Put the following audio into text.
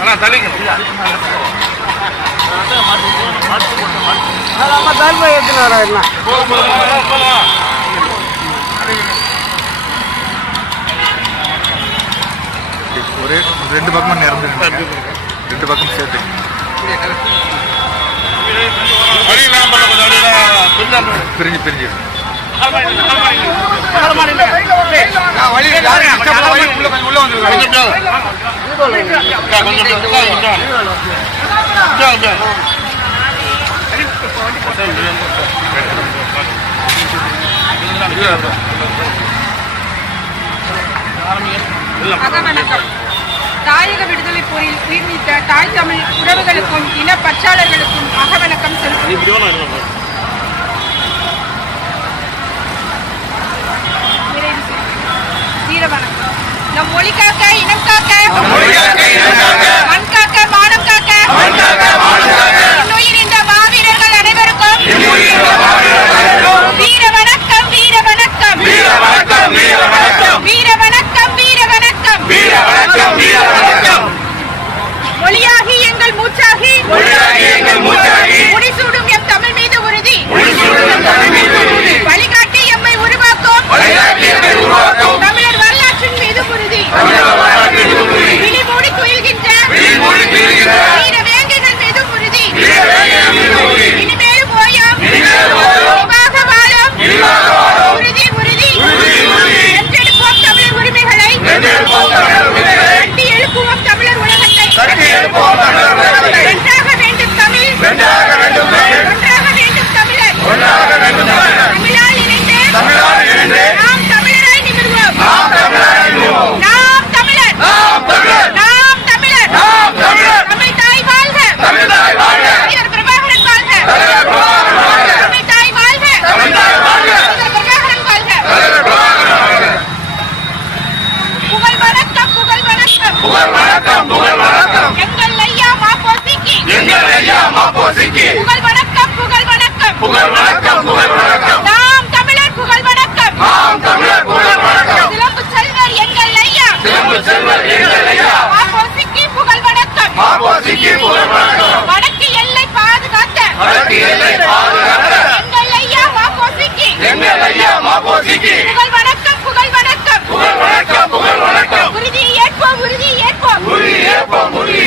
அண்ணா தள்ளிக்கணும் நம்ம தர்ம எடுத்துன்னு வர என்ன ஒரே ரெண்டு பக்கமும் நிரம்பி ரெண்டு பக்கம் சேர்த்து பிரிஞ்சு பிரிஞ்சு தாயக விடுதலை போரில் உயிர் நீத்த தாய் தமிழ் உறவுகளுக்கும் இன பற்றாளர்களுக்கும் அகவணக்கம் செலுத்தும் மொழி காக்க இனம் காக்க மொழி காக்க இனம் காக்க வணக்கம் புகழ் வணக்கம். எங்கள் ஐயா மாப்போசிக்கு எங்கள் ஐயா மாப்போசிக்கு புகழ் வணக்கம் புகழ் வணக்கம். புகழ் வணக்கம் புகழ் வணக்கம். நாம் தமிழர் புகழ் வணக்கம். நாம் தமிழர் புகழ் வணக்கம். சிலம்பு செல்வர் எங்கள் ஐயா. சிலம்பு செல்வர் எங்கள் ஐயா. மாப்போசிக்கு புகழ் வணக்கம். மாப்போசிக்கு புகழ் வணக்கம். வடக்கு எல்லை பாதுகாத்த. வடக்கு எல்லை பாதுகாத்த. Vamos